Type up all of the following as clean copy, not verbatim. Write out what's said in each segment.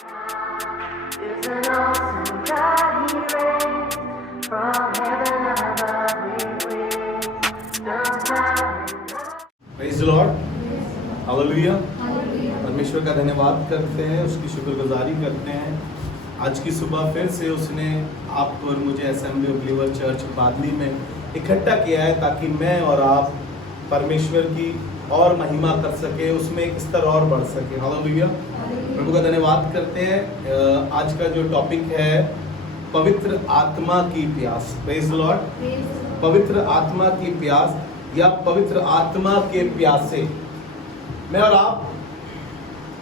There's an awesome God, He reigns. From heaven above we praise. Down praise the Lord, hallelujah. परमेश्वर का धन्यवाद करते हैं, उसकी शुक्रगुजारी करते हैं। आज की सुबह फिर से उसने आपको और मुझे असेंबली ऑफ बिलीवर चर्च बादली में इकट्ठा किया है ताकि मैं और आप परमेश्वर की और महिमा कर सके, उसमें एक स्तर और बढ़ सके। हालेलुया, प्रभु का धन्यवाद करते हैं। आज का जो टॉपिक है पवित्र आत्मा की प्यास। प्रेज़ द लॉर्ड, पवित्र आत्मा की प्यास या पवित्र आत्मा के प्यासे। मैं और आप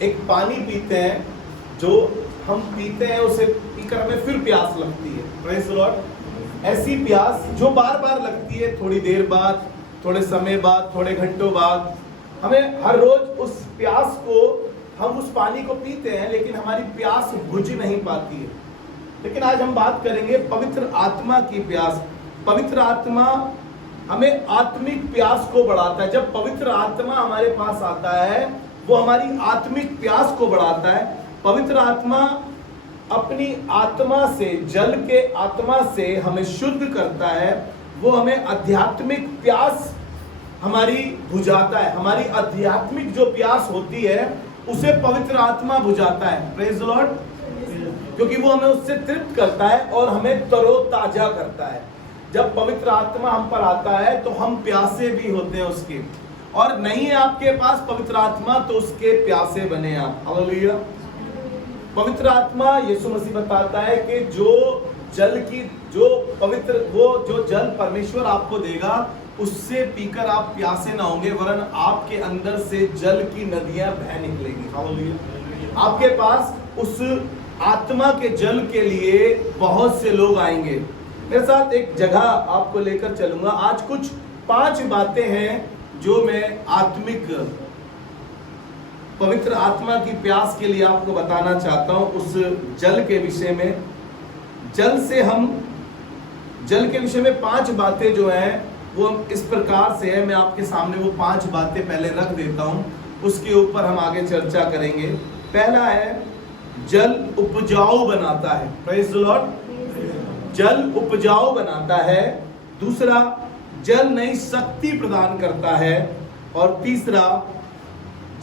एक पानी पीते हैं, जो हम पीते हैं उसे पीकर हमें फिर प्यास लगती है। प्रेज़ द लॉर्ड, ऐसी प्यास जो बार बार लगती है, थोड़ी देर बाद, थोड़े समय बाद, थोड़े घंटों बाद। हमें हर रोज उस प्यास को, हम उस पानी को पीते हैं लेकिन हमारी प्यास बुझ नहीं पाती है। लेकिन आज हम बात करेंगे पवित्र आत्मा की प्यास। पवित्र आत्मा हमें आत्मिक प्यास को बढ़ाता है। जब पवित्र आत्मा हमारे पास आता है, वो हमारी आत्मिक प्यास को बढ़ाता है। पवित्र आत्मा अपनी आत्मा से, जल के आत्मा से हमें शुद्ध करता है। वो हमें आध्यात्मिक प्यास हमारी बुझाता है। हमारी आध्यात्मिक जो प्यास होती है उसे पवित्र आत्मा बुझाता है। प्रेज़ द लॉर्ड, क्योंकि वो हमें उससे तृप्त करता है और हमें तरोताजा करता है। जब पवित्र आत्मा हम पर आता है तो हम प्यासे भी होते हैं उसके, और नहीं है आपके पास पवित्र आत्मा तो उसके प्यासे बने आप। हालेलुया। पवित्र आत्मा, यीशु मसीह बताता है कि जो जल की, जो पवित्र, वो जो जल परमेश्वर आपको देगा उससे पीकर आप प्यासे ना होंगे, वरन आपके अंदर से जल की नदियां बह निकलेंगी। हालेलुया। आपके पास उस आत्मा के जल के लिए बहुत से लोग आएंगे। मेरे साथ एक जगह आपको लेकर चलूंगा। आज कुछ 5 बातें हैं जो मैं आत्मिक पवित्र आत्मा की प्यास के लिए आपको बताना चाहता हूं। उस जल के विषय में, जल के विषय में 5 बातें जो हैं वो इस प्रकार से है। मैं आपके सामने वो 5 बातें पहले रख देता हूं, उसके ऊपर हम आगे चर्चा करेंगे। पहला है, जल उपजाऊ बनाता है। प्रेज़ द लॉर्ड, जल उपजाऊ बनाता है। दूसरा, जल नई शक्ति प्रदान करता है। और तीसरा,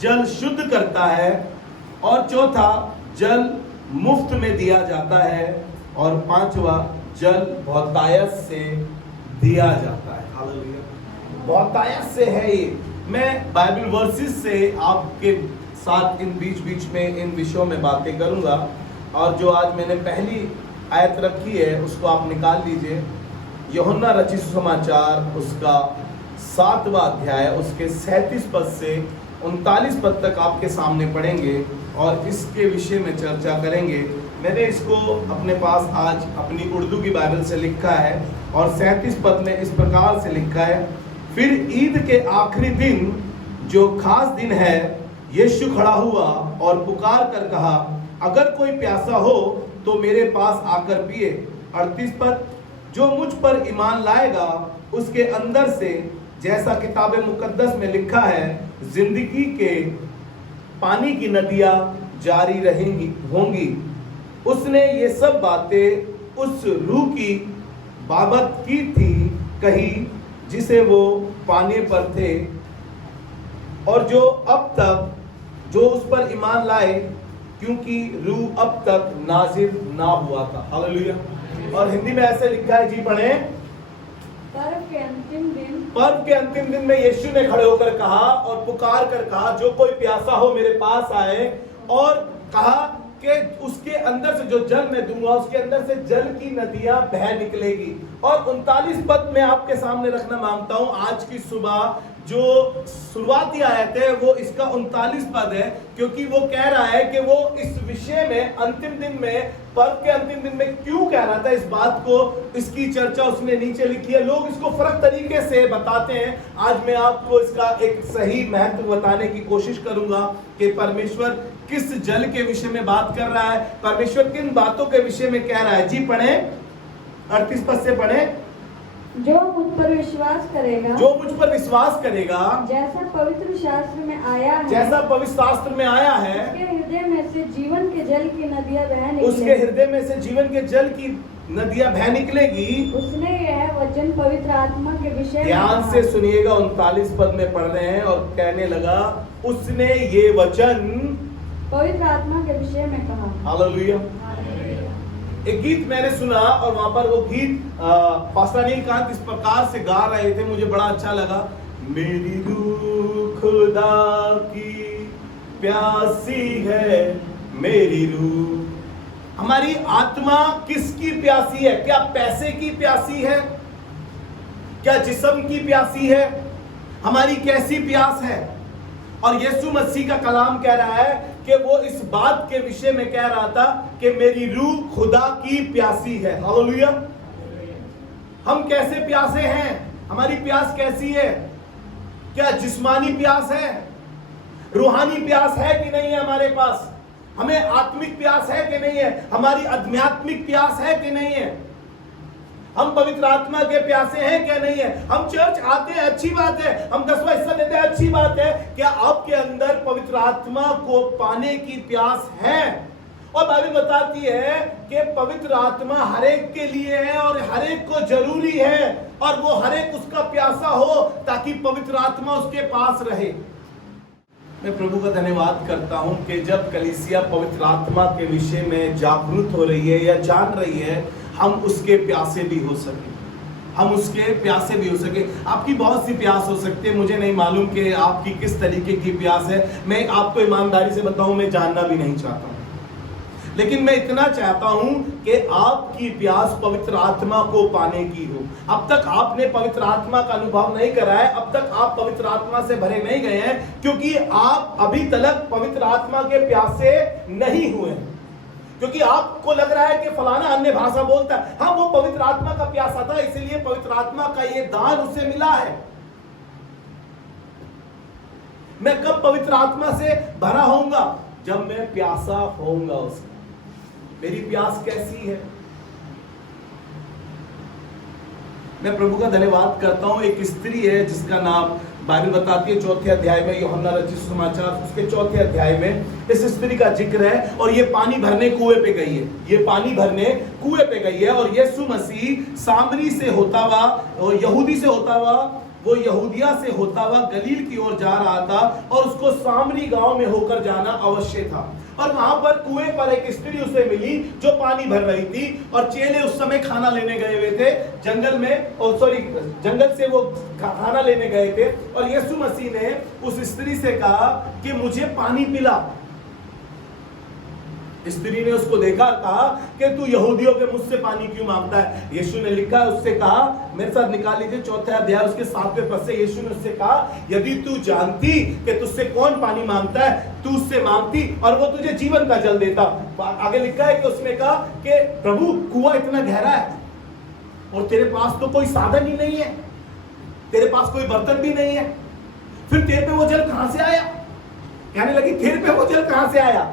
जल शुद्ध करता है। और चौथा, जल मुफ्त में दिया जाता है। और 5वां, जल बहुतायत से दिया जाता है। हालेलुया, बहुतायत से है ये। मैं बाइबल वर्सेस से आपके साथ इन बीच में इन विषयों में बातें करूंगा। और जो आज मैंने पहली आयत रखी है उसको आप निकाल लीजिए। यूहन्ना रचित सुसमाचार उसका 7वां अध्याय, उसके 37 पद से 39 पद तक आपके सामने पढ़ेंगे और इसके विषय में चर्चा करेंगे। मैंने इसको अपने पास आज अपनी उर्दू की बाइबल से लिखा है और 37 पद में इस प्रकार से लिखा है, फिर ईद के आखिरी दिन जो खास दिन है, यीशु खड़ा हुआ और पुकार कर कहा, अगर कोई प्यासा हो तो मेरे पास आकर पिए। 38 पद, जो मुझ पर ईमान लाएगा उसके अंदर से, जैसा किताब मुकद्दस में लिखा है, जिंदगी के पानी की नदियां जारी रहेंगी होंगी। उसने ये सब बातें उस रूह की बाबत की थी कही जिसे वो पाने पर थे, और जो अब तक जो उस पर ईमान लाए, क्योंकि रूह अब तक नाजिल ना हुआ था। हालेलुया। और हिंदी में ऐसे लिखा है, जी पढ़े। पर्व के अंतिम दिन में यीशु ने खड़े होकर कहा और पुकार कर कहा, जो कोई प्यासा हो मेरे पास आए, और कहा कि उसके अंदर से जो जल मैं दूंगा उसके अंदर से जल की नदियां बह निकलेगी। और 39 पद में आपके सामने रखना मांगता हूं। आज की सुबह जो शुरुआती आयत है वो इसका 39 पद है, क्योंकि वो कह रहा है कि वो इस विषय में अंतिम दिन में, पर्व के अंतिम दिन में क्यों कह रहा था इस बात को, इसकी चर्चा उसने नीचे लिखी है। लोग इसको फर्क तरीके से बताते हैं। आज मैं आपको इसका एक सही महत्व बताने की कोशिश करूंगा कि परमेश्वर किस जल के विषय में बात कर रहा है, परमेश्वर किन बातों के विषय में कह रहा है। जी पढ़े, 38 पद से पढ़े। जो मुझ पर विश्वास करेगा, जो मुझ पर विश्वास करेगा, जैसा पवित्र शास्त्र में आया है, जैसा पवित्र शास्त्र में आया है, उसके हृदय में से जीवन के जल की नदियां बह उसके निकलेंगी। हृदय में से जीवन के जल की नदियां बह निकलेगी। उसने यह वचन पवित्र आत्मा के विषय में ध्यान कहा। से सुनिएगा, 39 पद में पढ़ रहे हैं और कहने लगा उसने ये वचन पवित्र आत्मा के विषय में कहा। हालेलुया। एक गीत मैंने सुना और वहां पर वो गीत पास्टर अनिलकांत इस प्रकार से गा रहे थे, मुझे बड़ा अच्छा लगा। मेरी रूह खुदा की प्यासी है, मेरी रूह। हमारी आत्मा किसकी प्यासी है? क्या पैसे की प्यासी है? क्या जिस्म की प्यासी है? हमारी कैसी प्यास है? और यीशु मसीह का कलाम कह रहा है कि वो इस बात के विषय में कह रहा था कि मेरी रूह खुदा की प्यासी है। हालेलुया। हम कैसे प्यासे हैं? हमारी प्यास कैसी है? क्या जिस्मानी प्यास है? रूहानी प्यास है कि नहीं है हमारे पास? हमें आत्मिक प्यास है कि नहीं है? हमारी आध्यात्मिक प्यास है कि नहीं है? हम पवित्र आत्मा के प्यासे हैं क्या नहीं है? हम चर्च आते हैं, अच्छी बात है, हम 10वां हिस्सा देते हैं, अच्छी बात है। क्या आपके अंदर पवित्र आत्मा को पाने की प्यास है? और बाइबल बताती है कि पवित्र आत्मा हर एक के लिए है और हर एक को जरूरी है, और वो हर एक उसका प्यासा हो ताकि पवित्र आत्मा उसके पास रहे। मैं प्रभु का धन्यवाद करता हूं कि जब कलीसिया पवित्र आत्मा के विषय में जागरूक हो रही है या जान रही है, हम उसके प्यासे भी हो सके, हम उसके प्यासे भी हो सके। आपकी बहुत सी प्यास हो सकती है, मुझे नहीं मालूम कि आपकी किस तरीके की प्यास है। मैं आपको ईमानदारी से बताऊं, मैं जानना भी नहीं चाहता हूं, लेकिन मैं इतना चाहता हूं कि आपकी प्यास पवित्र आत्मा को पाने की हो। अब तक आपने पवित्र आत्मा का अनुभव नहीं करा है, अब तक आप पवित्र आत्मा से भरे नहीं गए हैं, क्योंकि आप अभी तक पवित्र आत्मा के प्यासे नहीं हुए हैं। क्योंकि आपको लग रहा है कि फलाना अन्य भाषा बोलता है, हाँ वो पवित्र आत्मा का प्यासा था, इसलिए पवित्र आत्मा का ये दान उसे मिला है। मैं कब पवित्र आत्मा से भरा होऊंगा? जब मैं प्यासा होऊंगा उसका। मेरी प्यास कैसी है? मैं प्रभु का धन्यवाद करता हूं। एक स्त्री है जिसका नाम बाइबल बताती है 4थे अध्याय में, यूहन्ना रचित सुसमाचार उसके 4थे अध्याय में इस स्त्री का जिक्र है। और ये पानी भरने कुएं पे गई है, ये पानी भरने कुएं पे गई है। और यीशु मसीह सामरी से होता हुआ और यहूदी से होता हुआ, वो यहूदिया से होता हुआ गलील की ओर जा रहा था, और उसको सामरी गांव में होकर जाना अवश्य था। और वहां पर कुएं पर एक स्त्री उसे मिली जो पानी भर रही थी, और चेले उस समय खाना लेने गए हुए थे जंगल में, और जंगल से वो खाना लेने गए थे। और यीशु मसीह ने उस स्त्री से कहा कि मुझे पानी पिला। स्त्री ने उसको देखा, कहा कि तू यहूदियों के मुझसे पानी क्यों मांगता है? यीशु ने लिखा, उससे कहा, मेरे साथ निकाल लीजिए 4थे अध्याय उसके 7वें पद से। यीशु ने उससे कहा, यदि तू जानती कि तुझसे कौन पानी मांगता है, तू उससे मांगती और वो तुझे जीवन का जल देता। आगे लिखा है कि उसने कहा कि प्रभु कुआं इतना गहरा है और तेरे पास तो कोई साधन ही नहीं है, तेरे पास कोई बर्तन भी नहीं है, फिर तेरे पे वो जल कहां से आया? कहने लगी, तेरे पे वो जल कहां से आया?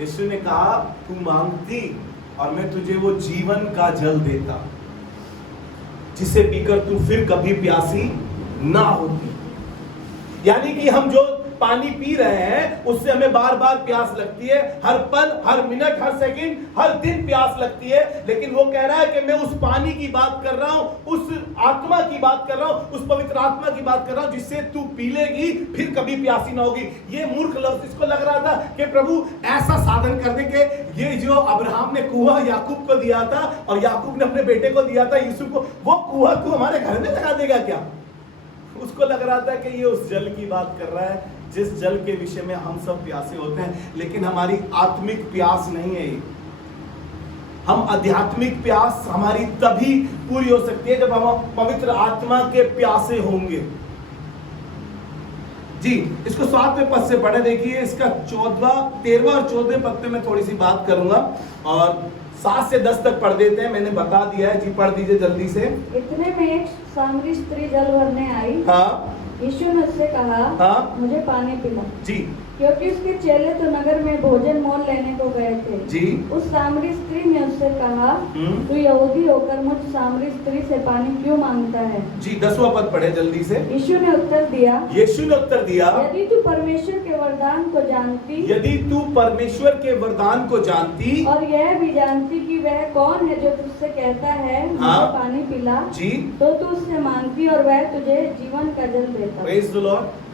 यीशु ने कहा, तू मांगती और मैं तुझे वो जीवन का जल देता, जिसे पीकर तू फिर कभी प्यासी ना होती। यानी कि हम जो पानी पी रहे हैं उससे हमें बार बार प्यास लगती है, हर पल, हर मिनट, हर सेकंड, हर दिन प्यास लगती है। लेकिन वो कह रहा है कि मैं उस पानी की बात कर रहा हूं, उस आत्मा की बात कर रहा हूं, उस पवित्र आत्मा की बात कर रहा हूं, जिससे तू पी लेगी फिर कभी प्यासी ना होगी। ये मूर्ख लोग, इसको लग रहा था कि प्रभु ऐसा साधन कर दे कि ये जो अब्राहम ने कुआं याकूब को दिया था और याकूब ने अपने बेटे को दिया था यूसुफ को, वो कुआं तू हमारे घर में लगा देगा क्या? उसको लग रहा था कि ये उस जल की बात कर रहा है जिस जल के विषय में हम सब प्यासे होते हैं। लेकिन हमारी आत्मिक प्यास नहीं है ये। हम आध्यात्मिक प्यास हमारी तभी पूरी हो सकती है जब हम पवित्र आत्मा के प्यासे होंगे। जी, इसको 7वें पद से पढ़े, देखिए इसका 13वां और 14वें पद पे मैं थोड़ी सी बात करूंगा और 7 से 10 तक पढ़ देते हैं, मैंने बता दिया है। जी पढ़ दीजिए जल्दी से। इतने में एक सामरी स्त्री जल भरने आई। हाँ, यीशु ने उससे कहा, हाँ, मुझे पानी पिला। जी, क्योंकि उसके चेले तो नगर में भोजन मोल लेने को गए थे। जी। उस सामरी स्त्री ने उससे कहा, हम्म। तू यहूदी होकर मुझ सामरी स्त्री से पानी क्यों मांगता है? जी, 10वां पद पढ़े जल्दी से। यीशु ने उत्तर दिया, यीशु ने उत्तर दिया, यदि तू परमेश्वर के वरदान को जानती यदि तू परमेश्वर के वरदान को जानती और यह भी जानती कि वह कौन है जो तुझसे कहता है मुझे हाँ। पानी पिला, जी, तो तू उससे मांगती और वह तुझे जीवन का जल देता। Praise the Lord.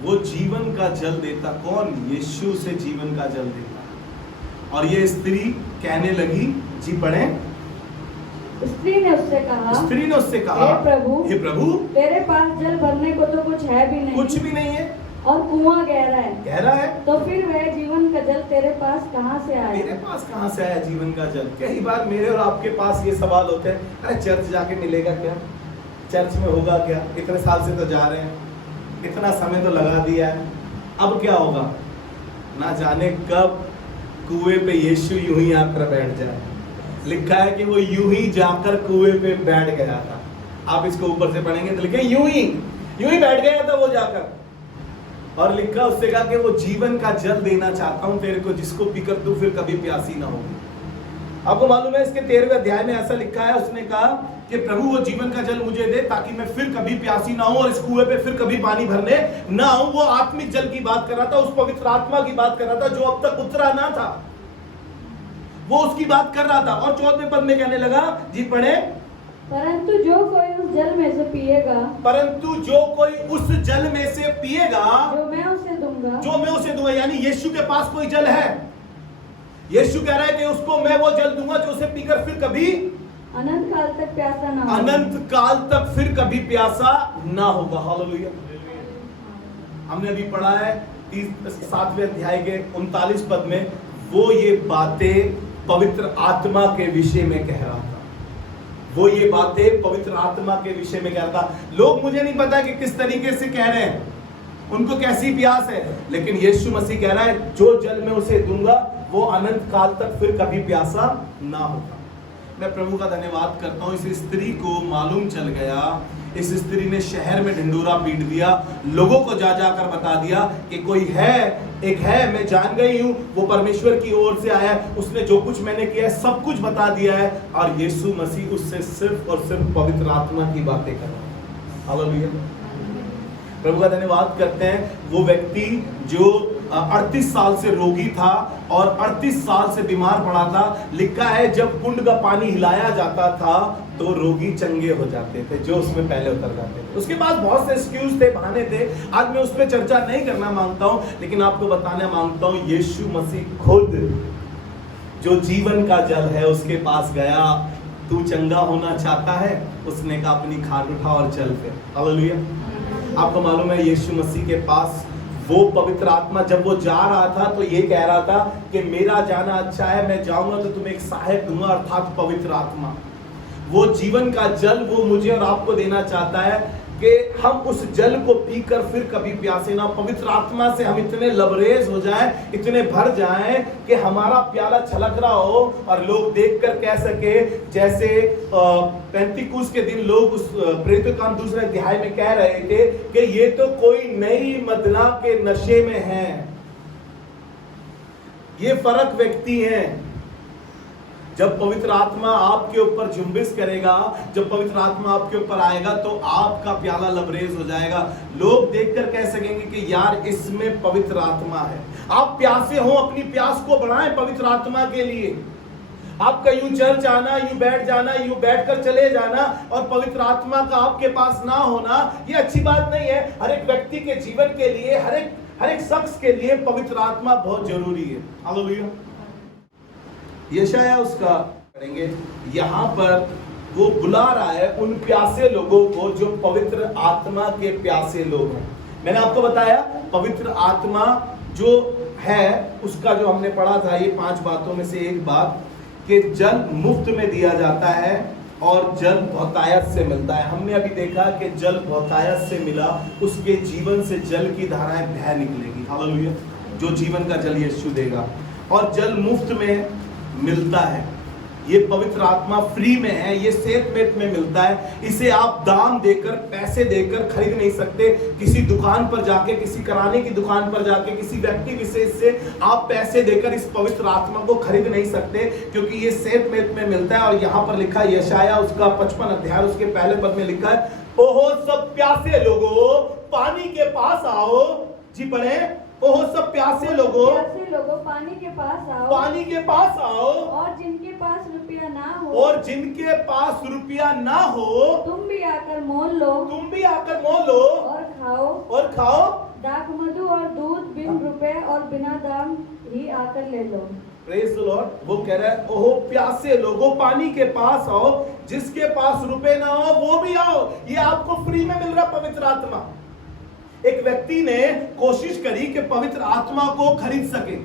वो जीवन का जल देता। कौन? यीशु से जीवन का जल देता। और ये स्त्री कहने लगी, जी पढ़े। स्त्री ने उससे कहा, स्त्री ने उससे कहा, हे प्रभु, हे प्रभु, तेरे पास जल भरने को तो कुछ है भी नहीं, कुछ भी नहीं है और कुआं गहरा है, गहरा है, तो फिर वह जीवन का जल तेरे पास कहाँ से मेरे आया? पास कहाँ से आया जीवन का जल? कई बार मेरे और आपके पास ये सवाल होते हैं, अरे चर्च जाके मिलेगा क्या, चर्च में होगा क्या, इतने साल से तो जा रहे हैं, इतना समय तो लगा दिया है, अब क्या होगा? ना जाने कब कुएं पे यीशु यूं ही आकर बैठ जाए। लिखा है कि वो यूं ही जाकर कुएं पे बैठ गया था। आप इसको ऊपर से पढ़ेंगे तो लिखे यूं ही बैठ गया था वो जाकर। और लिखा, उससे कहा कि वो जीवन का जल देना चाहता हूं तेरे को, जिसको पीकर तू फिर कभी प्यासी ना होगी। आपको मालूम है इसके 13वें अध्याय में ऐसा लिखा है, उसने कहा कि प्रभु वो जीवन का जल मुझे दे ताकि मैं फिर कभी प्यासी ना हूं और इस कुएं पे फिर कभी पानी भरने ना आऊं। वो आत्मिक जल की बात कर रहा था, उस पवित्र आत्मा की बात कर रहा था जो अब तक उतरा ना था, वो उसकी बात कर रहा था। और 14वें पद में कहने लगा, जी पढ़े। परंतु जो कोई उस जल में से पिएगा, परंतु जो कोई उस जल में से पिएगा, जो मैं उसे दूंगा, यानी यीशु के पास कोई जल है। यीशु कह रहा है कि उसको मैं वो जल दूंगा जो उसे पीकर फिर कभी अनंत काल तक प्यासा ना हो। अनंत काल तक फिर कभी प्यासा ना होगा। हालेलुया। हमने अभी पढ़ा है 7वें अध्याय के 39 पद में, वो ये बातें पवित्र आत्मा के विषय में कह रहा था। वो ये बातें पवित्र आत्मा के विषय में कह रहा था। लोग, मुझे नहीं पता कि किस तरीके से कह रहे हैं, उनको कैसी प्यास है, लेकिन यीशु मसीह कह रहा है जो जल मैं उसे दूंगा वो अनंत काल तक फिर कभी प्यासा ना होगा। मैं प्रभु का धन्यवाद करता हूँ, इस स्त्री को मालूम चल गया। इस स्त्री ने शहर में ढिंडोरा पीट दिया, लोगों को जा जाकर बता दिया कि कोई है, एक है, मैं जान गई हूँ, वो परमेश्वर की ओर से आया है, उसने जो कुछ मैंने किया है सब कुछ बता दिया है। और यीशु मसीह उससे सिर्फ और सिर्फ पवित्र आत्मा की बातें कर रहा है। हालेलुया। प्रभु का धन्यवाद करते हैं। वो व्यक्ति जो 38 साल से रोगी था और 38 साल से बीमार पड़ा था, लिखा है जब कुंड का पानी हिलाया जाता था तो रोगी चंगे हो जाते थे जो उसमें पहले उतर जाते थे। उसके पास बहुत से एक्सक्यूज थे, बहाने थे। आज मैं उस पर चर्चा नहीं करना मांगता हूं, लेकिन आपको बताना मांगता हूं, यीशु मसीह खुद जो जीवन का जल है उसके पास गया। तू चंगा होना चाहता है? उसने कहा अपनी खाट उठा और चल फिर। हालेलुया। आपको मालूम है यीशु मसीह के पास वो पवित्र आत्मा जब वो जा रहा था तो ये कह रहा था कि मेरा जाना अच्छा है, मैं जाऊंगा तो तुम्हें एक सहायक दूंगा, अर्थात पवित्र आत्मा। वो जीवन का जल वो मुझे और आपको देना चाहता है कि हम उस जल को पीकर फिर कभी प्यासे ना। पवित्र आत्मा से हम इतने लबरेज हो जाएं, इतने भर जाएं कि हमारा प्याला छलक रहा हो और लोग देखकर कह सके, जैसे पेंतिकुस्त के दिन लोग उस प्रेरितों के काम 2 अध्याय में कह रहे थे कि ये तो कोई नई मदना के नशे में है, ये फर्क व्यक्ति हैं। जब पवित्र आत्मा आपके ऊपर जुम्बिश करेगा, जब पवित्र आत्मा आपके ऊपर आएगा तो आपका प्याला लबरेज हो जाएगा। लोग देखकर कह सकेंगे कि यार इसमें पवित्र आत्मा है। आप प्यासे हो, अपनी प्यास को बढ़ाएं पवित्र आत्मा के लिए। आपका यूं चर्च आना, यूं बैठ जाना, यूं बैठकर चले जाना और पवित्र आत्मा का आपके पास ना होना, ये अच्छी बात नहीं है। हर एक व्यक्ति के जीवन के लिए, हर एक शख्स के लिए पवित्र आत्मा बहुत जरूरी है। हालेलुया। यशाया उसका करेंगे, यहाँ पर वो बुला रहा है उन प्यासे लोगों को जो पवित्र आत्मा के प्यासे लोग हैं। मैंने आपको बताया पवित्र आत्मा जो है उसका जो हमने पढ़ा था, ये 5 बातों में से एक बात कि जल मुफ्त में दिया जाता है और जल बहुतायत से मिलता है। हमने अभी देखा कि जल बहुतायत से मिला, उसके जीवन से जल की धाराएं बह निकलेगी। हालेलुया। जो जीवन का जल यीशु देगा और जल मुफ्त में मिलता है। ये पवित्र आत्मा फ्री में है, ये सेहत में मिलता है। इसे आप दाम देकर, पैसे देकर खरीद नहीं सकते। किसी दुकान पर जाके, किसी किराने की दुकान पर जाके, किसी व्यक्ति विशेष से आप पैसे देकर इस पवित्र आत्मा को खरीद नहीं सकते, क्योंकि ये सेहत में मिलता है। और यहाँ पर लिखा है यशाया उसका 55 अध्याय उसके पहले पद में लिखा है, ओहो सब प्यासे लोगों पानी के पास आओ। जी पढ़े, ओहो सब प्यासे लोगों पानी के पास आओ, पानी के पास आओ, और जिनके पास रुपया ना हो, और जिनके पास रुपया ना हो, तुम भी आकर मोल लो, तुम भी आकर मोल लो और खाओ। दाख मधु और दूध बिन रुपए और बिना दाम ही आकर ले लो। Praise the Lord. वो कह रहा है, ओहो प्यासे लोगों पानी के पास आओ, जिसके पास रुपए ना हो वो भी आओ। ये आपको फ्री में मिल रहा पवित्र आत्मा। एक व्यक्ति ने कोशिश करी कि पवित्र आत्मा को खरीद सके।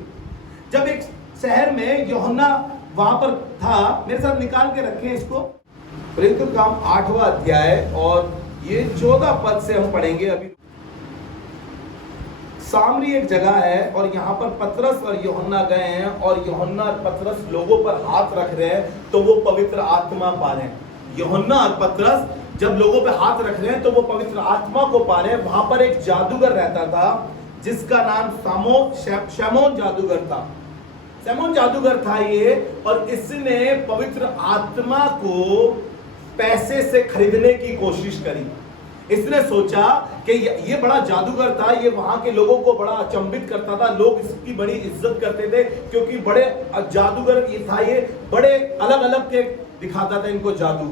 जब एक शहर में यूहन्ना वहां पर था, मेरे साथ निकाल के रखें इसको, प्रेरितों का काम 8वां अध्याय और ये 14 पद से हम पढ़ेंगे। अभी सामरी एक जगह है और यहाँ पर पतरस और यूहन्ना गए हैं, और यूहन्ना और पतरस लोगों पर हाथ रख रहे हैं तो वो पवित्र आत्मा पा रहे हैं। यूहन्ना और पतरस जब लोगों पे हाथ रख रहे हैं तो वो पवित्र आत्मा को पा रहे हैं। वहां पर एक जादूगर रहता था जिसका नाम शमौन जादूगर था। शमौन जादूगर था ये, और इसने पवित्र आत्मा को पैसे से खरीदने की कोशिश करी। इसने सोचा कि ये बड़ा जादूगर था, ये वहां के लोगों को बड़ा अचंभित करता था, लोग इसकी बड़ी इज्जत करते थे क्योंकि बड़े जादूगर ये था, ये बड़े अलग अलग के दिखाता था इनको जादू,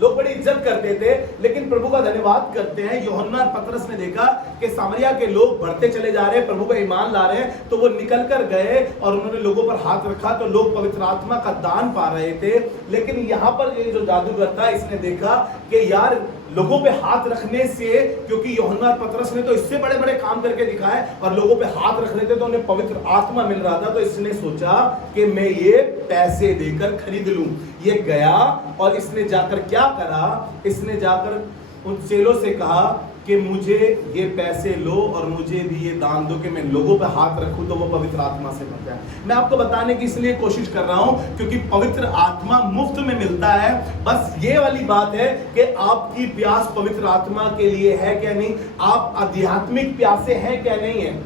लोग बड़ी इज्जत करते थे। लेकिन प्रभु का धन्यवाद करते हैं, यूहन्ना और पतरस ने देखा कि सामरिया के लोग बढ़ते चले जा रहे हैं, प्रभु पे ईमान ला रहे हैं, तो वो निकल कर गए और उन्होंने लोगों पर हाथ रखा तो लोग पवित्र आत्मा का दान पा रहे थे। लेकिन यहाँ पर ये जो जादूगर था, इसने देखा कि यार लोगों पे हाथ रखने से, क्योंकि यूहन्ना और पतरस ने तो इससे बड़े बड़े काम करके दिखाए और लोगों पे हाथ रख रहे थे तो उन्हें पवित्र आत्मा मिल रहा था, तो इसने सोचा कि मैं ये पैसे देकर खरीद लूं। ये गया और इसने जाकर क्या करा, इसने जाकर उन चेलों से कहा कि मुझे ये पैसे लो और मुझे भी ये दान दो कि मैं लोगों पे हाथ रखूं तो वो पवित्र आत्मा से भर जाए। मैं आपको बताने की इसलिए कोशिश कर रहा हूं क्योंकि पवित्र आत्मा मुफ्त में मिलता है। बस ये वाली बात है कि आपकी प्यास पवित्र आत्मा के लिए है क्या नहीं, आप आध्यात्मिक प्यासे हैं क्या नहीं है।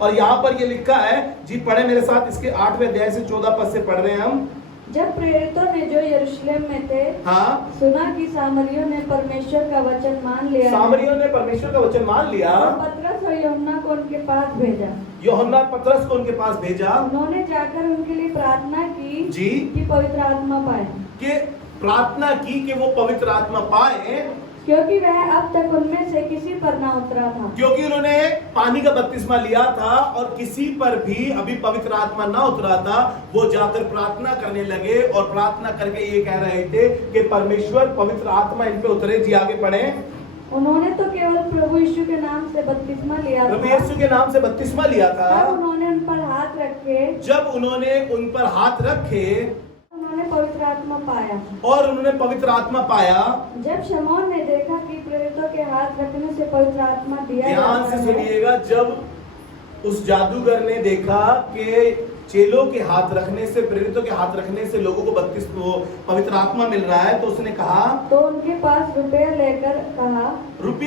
और यहाँ पर ये लिखा है, जी पढ़े मेरे साथ, इसके 8वें अध्याय से 14 पद से पढ़ रहे हैं हम। जब प्रेरितों ने जो यरूशलेम में थे, हाँ, सुना कि सामरियों ने परमेश्वर का वचन मान लिया, सामरियों ने परमेश्वर का वचन मान लिया, तो पतरस और यूहन्ना को उनके पास भेजा। यूहन्ना पतरस को उनके पास भेजा। उन्होंने जाकर उनके लिए प्रार्थना की जी, कि पवित्र आत्मा पाए, कि प्रार्थना की कि वो पवित्र आत्मा पाए, क्योंकि वह अब तक उनमें से किसी पर ना उतरा था। क्योंकि उन्होंने पानी का बपतिस्मा लिया था और किसी पर भी अभी पवित्र आत्मा ना उतरा था। वो जाकर प्रार्थना करने लगे और प्रार्थना करके ये कह रहे थे कि परमेश्वर पवित्र आत्मा इन पे उतरे। जी आगे पढ़े। उन्होंने तो केवल प्रभु यीशु के नाम से बपतिस्मा लिया था। प्रभु यीशु के नाम से बपतिस्मा लिया था। जब उन्होंने उन पर हाथ रखे, जब उन्होंने उन पर हाथ रखे, उन्होंने पवित्र आत्मा पाया। और उन्होंने पवित्र आत्मा पाया। जब शमौन ने देखा कि प्रेरितों के हाथ रखने से पवित्र आत्मा दिया ध्यान जाता से है, सुनिएगा, जब उस जादूगर ने देखा कि चेलों के हाथ रखने से, प्रेरितों के हाथ रखने से लोगों को पवित्र आत्मा मिल रहा है, तो उसने कहा, तो उनके पास रुपया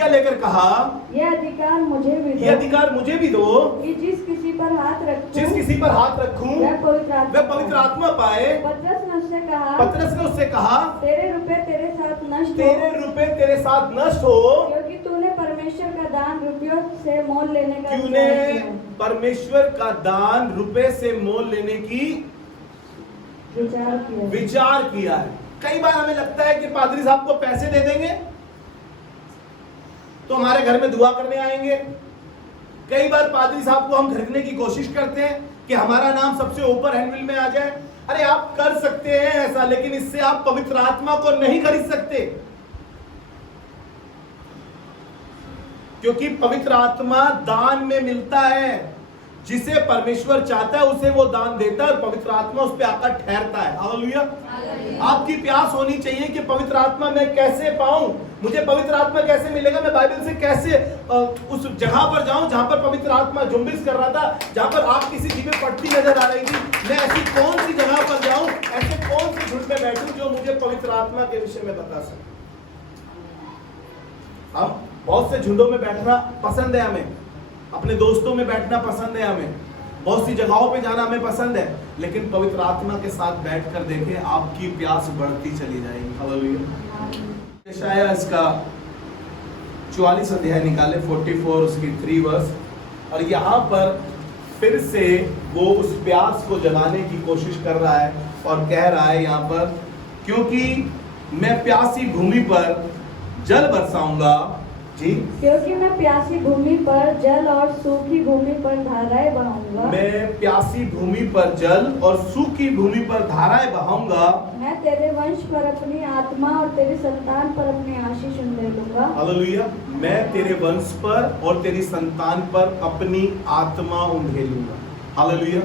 लेकर कहा, यह अधिकार मुझे भी दो, ये अधिकार मुझे भी दो कि जिस किसी पर हाथ रखूं वह पवित्र आत्मा पाए। पतरस ने उससे कहा, तेरे रुपए तेरे साथ नष्ट हो, क्योंकि तूने परमेश्वर का दान रुपयों से मोल लेने का तूने परमेश्वर का दान रुपए से मोल लेने की विचार किया है। कई बार हमें लगता है कि पादरी साहब को पैसे दे देंगे तो हमारे घर में दुआ करने आएंगे। कई बार पादरी साहब को हम खरीदने की कोशिश करते हैं कि हमारा नाम सबसे ऊपर हैंडबिल में आ जाए। अरे आप कर सकते हैं ऐसा, लेकिन इससे आप पवित्र आत्मा को नहीं खरीद सकते, क्योंकि पवित्र आत्मा दान में मिलता है। जिसे परमेश्वर चाहता है उसे वो दान देता है और पवित्र आत्मा उस पे आकर ठहरता है। हालेलुया। आपकी प्यास होनी चाहिए कि पवित्र आत्मा मैं कैसे पाऊं, मुझे पवित्र आत्मा कैसे मिलेगा, मैं बाइबल से कैसे उस जगह पर जाऊं जहां पर पवित्र आत्मा जुम्बिश कर रहा था, जहां पर आप किसी चीज में पड़ती नजर आ रही थी। मैं ऐसी कौन सी जगह पर जाऊं, ऐसे कौन से पवित्र आत्मा के विषय में बता सकते। हम बहुत से झुंडों में बैठना पसंद है, हमें अपने दोस्तों में बैठना पसंद है, हमें बहुत सी जगहों पे जाना हमें पसंद है, लेकिन पवित्र आत्मा के साथ बैठकर देखें, आपकी प्यास बढ़ती चली जाएगी। हालेलुया। यशायाह इसका 44 अध्याय निकाले, 44 उसकी 3 वर्स, और यहाँ पर फिर से वो उस प्यास को जगाने की कोशिश कर रहा है और कह रहा है यहाँ पर, क्योंकि मैं प्यासी भूमि पर जल बरसाऊंगा। जी, क्योंकि मैं प्यासी भूमि पर जल और सूखी भूमि पर धाराएं बहाऊंगा। मैं प्यासी भूमि पर जल और सूखी भूमि पर धाराएं बहाऊंगा। मैं तेरे वंश पर अपनी आत्मा और तेरी संतान पर अपनी आशीष उंडेलूंगा। हालेलुया। मैं तेरे वंश पर और तेरी संतान पर अपनी आत्मा उंडेलूंगा। हालेलुया।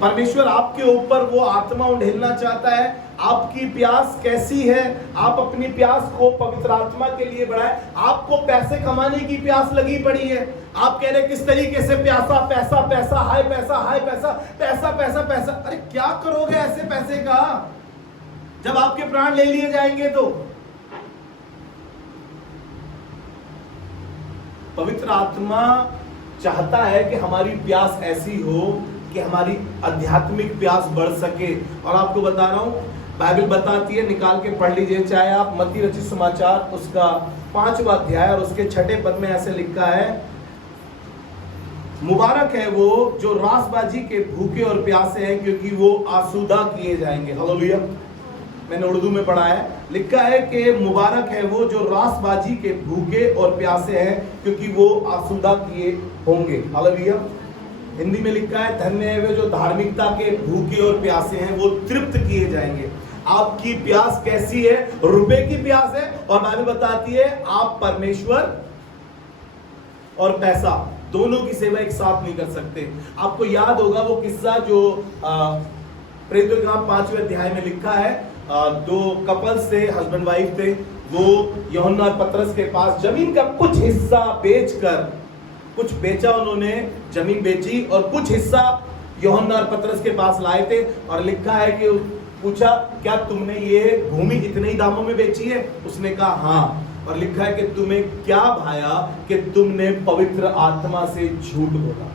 परमेश्वर आपके ऊपर वो आत्मा उंडेलना चाहता है। आपकी प्यास कैसी है? आप अपनी प्यास को पवित्र आत्मा के लिए बढ़ाएं। आपको पैसे कमाने की प्यास लगी पड़ी है, आप कह रहे किस तरीके से प्यासा, पैसा पैसा, हाय पैसा, हाय पैसा, पैसा पैसा पैसा। अरे क्या करोगे ऐसे पैसे का जब आपके प्राण ले लिए जाएंगे? तो पवित्र आत्मा चाहता है कि हमारी प्यास ऐसी हो कि हमारी आध्यात्मिक प्यास बढ़ सके। और आपको बता रहा हूं, बाइबल बताती है, निकाल के पढ़ लीजिए, चाहे आप मत्ती रचित समाचार उसका 5वां अध्याय और उसके 6ठे पद में ऐसे लिखा है, मुबारक है वो जो रासबाजी के भूखे और प्यासे हैं, क्योंकि वो आसूदा किए जाएंगे। हालेलुया। मैंने उर्दू में पढ़ा है, लिखा है कि मुबारक है वो जो रासबाजी के भूखे और प्यासे हैं, क्योंकि वो आसूदा किए होंगे। हालेलुया। हिंदी में लिखा है, धन्य है वे जो धार्मिकता के भूखे और प्यासे हैं, वो तृप्त किए जाएंगे। आपकी प्यास कैसी है? रुपए की प्यास है, और बाइबल बताती है आप परमेश्वर और पैसा दोनों की सेवा एक साथ नहीं कर सकते। आपको याद होगा वो किस्सा जो प्रेरितों के काम 5वें अध्याय में लिखा है, 2 कपल्स थे, हस्बैंड वाइफ थे, वो यूहन्ना और पतरस के पास जमीन का कुछ हिस्सा बेचकर, कुछ बेचा उन्होंने, जमीन बेची और कुछ हिस्सा यूहन्ना और पतरस के पास लाए थे। और लिखा है कि पूछा, क्या तुमने ये भूमि इतने ही दामों में बेची है? उसने कहा हाँ। और लिखा है कि तुम्हें क्या भाया कि तुमने पवित्र आत्मा से झूठ बोला।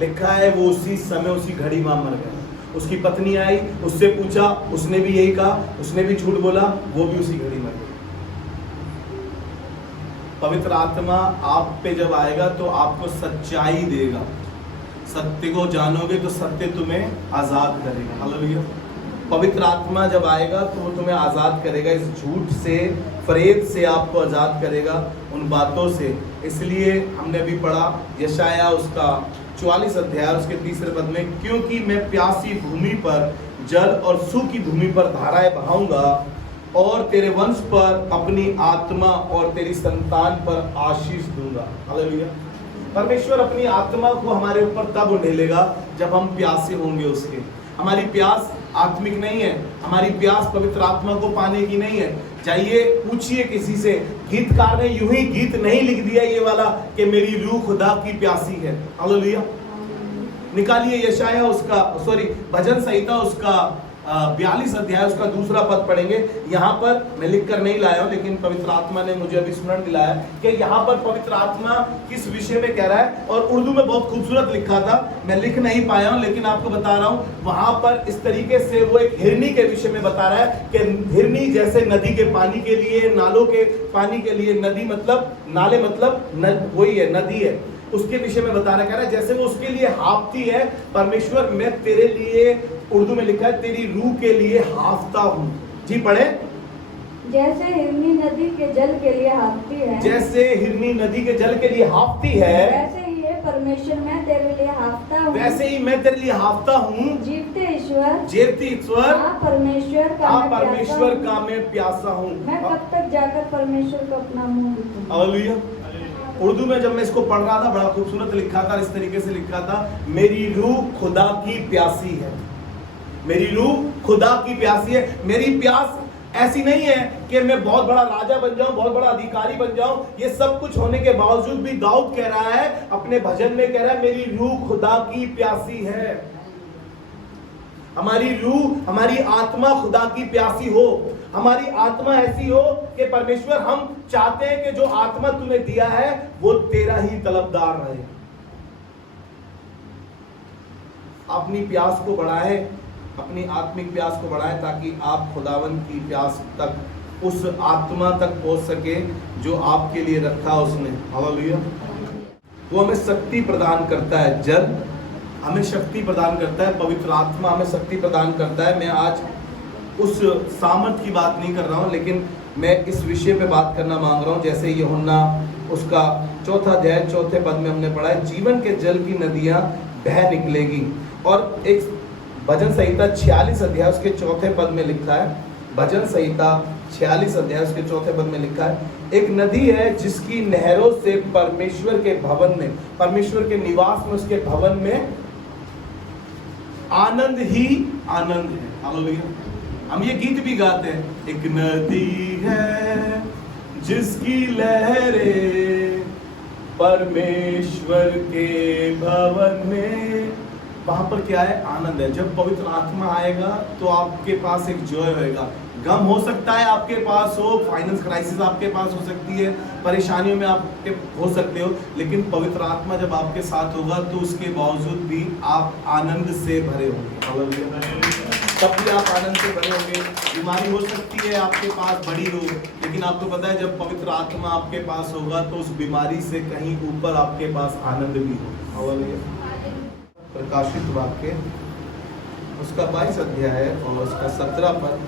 लिखा है वो उसी समय उसी घड़ी वहां मर गया। उसकी पत्नी आई, उससे पूछा, उसने भी यही कहा, उसने भी झूठ बोला, वो भी उसी घड़ी मर गई। पवित्र आत्मा आप पे जब आएगा तो आपको सच्चाई देगा। सत्य को जानोगे तो सत्य तुम्हें आजाद करेगा। हालेलुया। पवित्र आत्मा जब आएगा तो वो तुम्हें आजाद करेगा, इस झूठ से, फरेब से आपको आजाद करेगा, उन बातों से। इसलिए हमने भी पढ़ा यशायाह उसका 44 अध्याय उसके 3 पद में, क्योंकि मैं प्यासी भूमि पर जल और सूखी भूमि पर धाराएं बहाऊंगा और तेरे वंश पर अपनी आत्मा और तेरी संतान पर आशीष दूंगा। हालेलुया। परमेश्वर अपनी आत्मा को हमारे ऊपर तब उंडेलेगा जब हम प्यासे होंगे उसके। हमारी प्यास आत्मिक नहीं है, हमारी प्यास पवित्र आत्मा को पाने की नहीं है। जाइए पूछिए किसी से, गीतकार ने यूं ही गीत नहीं लिख दिया ये वाला कि मेरी रूह खुदा की प्यासी है। हालेलुया। निकालिए यशायाह उसका, भजन संहिता उसका 42 अध्याय उसका 2 पद पढ़ेंगे। यहाँ पर मैं लिख कर नहीं लाया हूँ, लेकिन पवित्र आत्मा ने मुझे अभी स्मरण दिलाया कि यहाँ पर पवित्र आत्मा किस विषय में कह रहा है। और उर्दू में बहुत खूबसूरत लिखा था, मैं लिख नहीं पाया हूँ, लेकिन आपको बता रहा हूँ। वहां पर इस तरीके से वो एक हिरनी के विषय में बता रहा है कि हिरनी जैसे नदी के पानी के लिए, नालों के पानी के लिए, नदी मतलब नाले मतलब वही है, नदी है, उसके विषय में बता रहा है। कह रहा है जैसे वो उसके लिए हाफती है, परमेश्वर मैं तेरे लिए, उर्दू में लिखा है, तेरी रूह के लिए हाफता हूँ। जी पढ़े। जैसे हिरनी नदी के जल के लिए हाफती है, जैसे हिरनी नदी के जल के लिए हाफती है, वैसे ही है परमेश्वर मैं तेरे लिए हाफता हूँ। वैसे ही मैं तेरे लिए हाफता हूँ। जीवते ईश्वर, जीवते ईश्वर, परमेश्वर का मैं प्यासा हूँ। मैं कब तक जाकर परमेश्वर को अपना मुंह दिखाऊं? हालेलुया। उर्दू में जब मैं इसको पढ़ रहा था बड़ा खूबसूरत लिखा था, इस तरीके से लिखा था, मेरी रूह खुदा की प्यासी है। मेरी रूह खुदा की प्यासी है। मेरी प्यास ऐसी नहीं है कि मैं बहुत बड़ा राजा बन जाऊं, बहुत बड़ा अधिकारी बन जाऊं। ये सब कुछ होने के बावजूद भी दाऊद कह रहा है अपने भजन में, कह रहा है मेरी रूह खुदा की प्यासी है। हमारी रूह, हमारी आत्मा खुदा की प्यासी हो, हमारी आत्मा ऐसी हो कि परमेश्वर हम चाहते हैं कि जो आत्मा तूने दिया है वो तेरा ही तलबदार रहे। अपनी प्यास को बढ़ाए, अपनी आत्मिक प्यास को बढ़ाए, ताकि आप खुदावन की प्यास तक, उस आत्मा तक पहुंच सके जो आपके लिए रखा उसने। हालेलुया। वो हमें शक्ति प्रदान करता है, जल हमें शक्ति प्रदान करता है, पवित्र आत्मा हमें शक्ति प्रदान करता है। मैं आज उस सामर्थ की बात नहीं कर रहा हूं, लेकिन मैं इस विषय पे बात करना मांग रहा हूं। जैसे यूहन्ना उसका 4 अध्याय 4 पद में हमने पढ़ा है, जीवन के जल की नदियां बह निकलेगी। और एक भजन संहिता 46 अध्याय उसके 4 पद में लिखा है, भजन संहिता 46 अध्याय उसके 4 पद में लिखा है, एक नदी है जिसकी नहरों से परमेश्वर के भवन में, परमेश्वर के निवास में, उसके भवन में आनंद ही आनंद है। हालेलुया। हम ये गीत भी गाते हैं, एक नदी है जिसकी लहरें परमेश्वर के भवन में, वहां पर क्या है? आनंद है। जब पवित्र आत्मा आएगा तो आपके पास एक जॉय होएगा। गम हो सकता है आपके पास हो, फाइनेंस क्राइसिस आपके पास हो सकती है, परेशानियों में आपके हो सकते हो, लेकिन पवित्र आत्मा जब आपके साथ होगा तो उसके बावजूद भी आप आनंद से भरे होंगे। तब भी आप आनंद से भरे होंगे। बीमारी हो सकती है आपके पास बड़ी हो, लेकिन आपको पता है जब पवित्र आत्मा आपके पास होगा तो उस बीमारी से कहीं ऊपर आपके पास आनंद भी होगा। प्रकाशित वाक्य उसका 22 अध्याय और उसका 17 पद।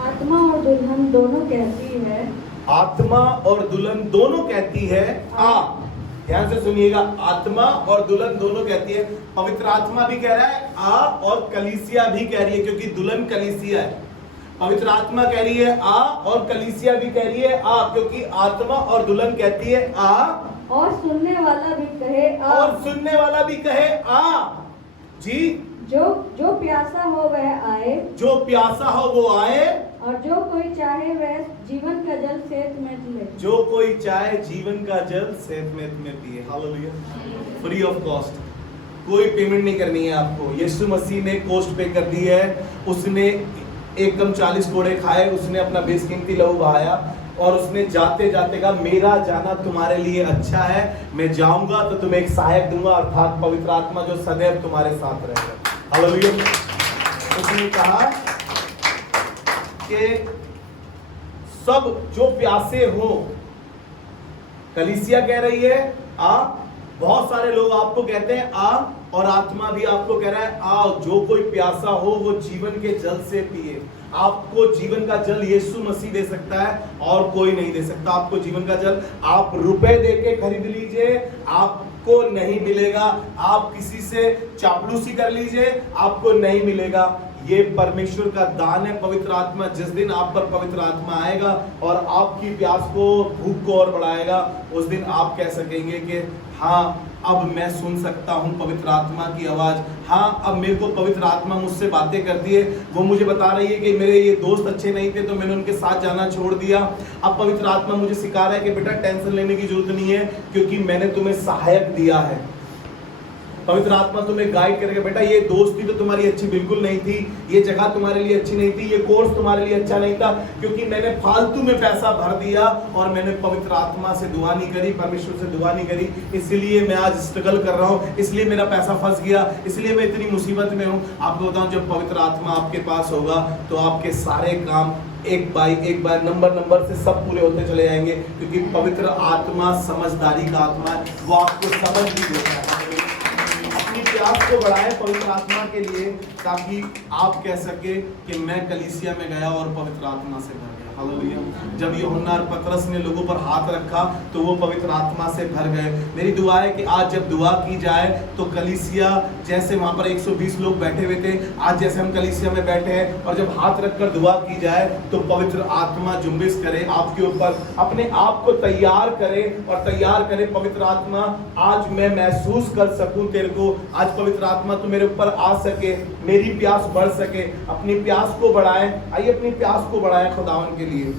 आत्मा और दुल्हन दोनों कहती है, आत्मा और दुल्हन दोनों कहती है आ। ध्यान से सुनिएगा, आत्मा और दुल्हन दोनों कहती है। पवित्र आत्मा भी कह रहा है आ, और कलीसिया भी कह रही है, क्योंकि दुल्हन कलीसिया है। पवित्र आत्मा कह रही है आ और कलीसिया भी कह रही है आ, क्योंकि आत्मा और दुल्हन कहती है आ, और सुनने वाला भी कहे आ, और सुनने वाला भी कहे आ। जी, जो प्यासा हो वह आए, जो प्यासा हो वो आए, और जो कोई चाहे वह जीवन का जल सेत में ले। जो कोई चाहे जीवन का जल सेत में पिए। हालेलुया। फ्री ऑफ कॉस्ट, कोई पेमेंट नहीं करनी है आपको। यीशु मसीह ने कॉस्ट पे कर दी है। उसने एकदम 40 कोड़े खाए, उसने अपना बेशकीमती लहू बहाया, और उसने जाते जाते कहा मेरा जाना तुम्हारे लिए अच्छा है, मैं जाऊंगा तो तुम्हें एक सहायक दूंगा, अर्थात पवित्र आत्मा जो सदैव तुम्हारे साथ रहेगा। हालेलुया। उसने कहा कि सब जो प्यासे हो, कलीसिया कह रही है आ, बहुत सारे लोग आपको कहते हैं आ, और आत्मा भी आपको कह रहा है आओ, जो कोई प्यासा हो वो जीवन के जल से पिए। आपको जीवन का जल यीशु मसीह दे सकता है और कोई नहीं दे सकता। आपको जीवन का जल आप रुपए दे के खरीद लीजिए, आपको नहीं मिलेगा। आप किसी से चापलूसी कर लीजिए, आपको नहीं मिलेगा। ये परमेश्वर का दान है, पवित्र आत्मा। जिस दिन आप पर पवित्र आत्मा आएगा और आपकी प्यास को, भूख को और बढ़ाएगा, उस दिन आप कह सकेंगे कि हाँ, अब मैं सुन सकता हूँ पवित्र आत्मा की आवाज। हाँ, अब मेरे को पवित्र आत्मा मुझसे बातें करती है। वो मुझे बता रही है कि मेरे ये दोस्त अच्छे नहीं थे तो मैंने उनके साथ जाना छोड़ दिया। अब पवित्र आत्मा मुझे सिखा रहा है कि बेटा टेंशन लेने की जरूरत नहीं है, क्योंकि मैंने तुम्हें सहायक दिया है। पवित्र आत्मा तुम्हें गाइड करेगा, बेटा ये दोस्ती तो तुम्हारी अच्छी बिल्कुल नहीं थी, ये जगह तुम्हारे लिए अच्छी नहीं थी, ये कोर्स तुम्हारे लिए अच्छा नहीं था, क्योंकि मैंने फालतू में पैसा भर दिया और मैंने पवित्र आत्मा से दुआ नहीं करी, परमेश्वर से दुआ नहीं करी, इसलिए मैं आज स्ट्रगल कर रहा हूँ, इसलिए मेरा पैसा फंस गया, इसलिए मैं इतनी मुसीबत में हूँ। आपको बताऊँ, जब पवित्र आत्मा आपके पास होगा तो आपके सारे काम एक बाय नंबर से सब पूरे होते चले जाएंगे, क्योंकि पवित्र आत्मा समझदारी का आत्मा है। वो आपको समझ भी देता है। अपनी प्यास को बढ़ाए पवित्र आत्मा के लिए, ताकि आप कह सके कि मैं कलीसिया में गया और पवित्र आत्मा से भर गया। हालेलुया। जब यूहन्ना और पतरस ने लोगों पर हाथ रखा तो वो पवित्र आत्मा से भर गए। मेरी दुआ है कि आज जब दुआ की जाए तो कलीसिया, जैसे वहां पर 120 लोग बैठे हुए थे, आज जैसे हम कलीसिया में बैठे हैं, और जब हाथ रखकर दुआ की जाए तो पवित्र आत्मा जुम्बिश करे आपके ऊपर, अपने आप को तैयार करे और तैयार करे। पवित्र आत्मा आज मैं महसूस कर सकूं तेरे को, आज पवित्र आत्मा तू मेरे ऊपर आ सके, मेरी प्यास बढ़ सके। अपनी प्यास को बढ़ाएं। आइए अपनी प्यास को बढ़ाएं खुदावन के लिए।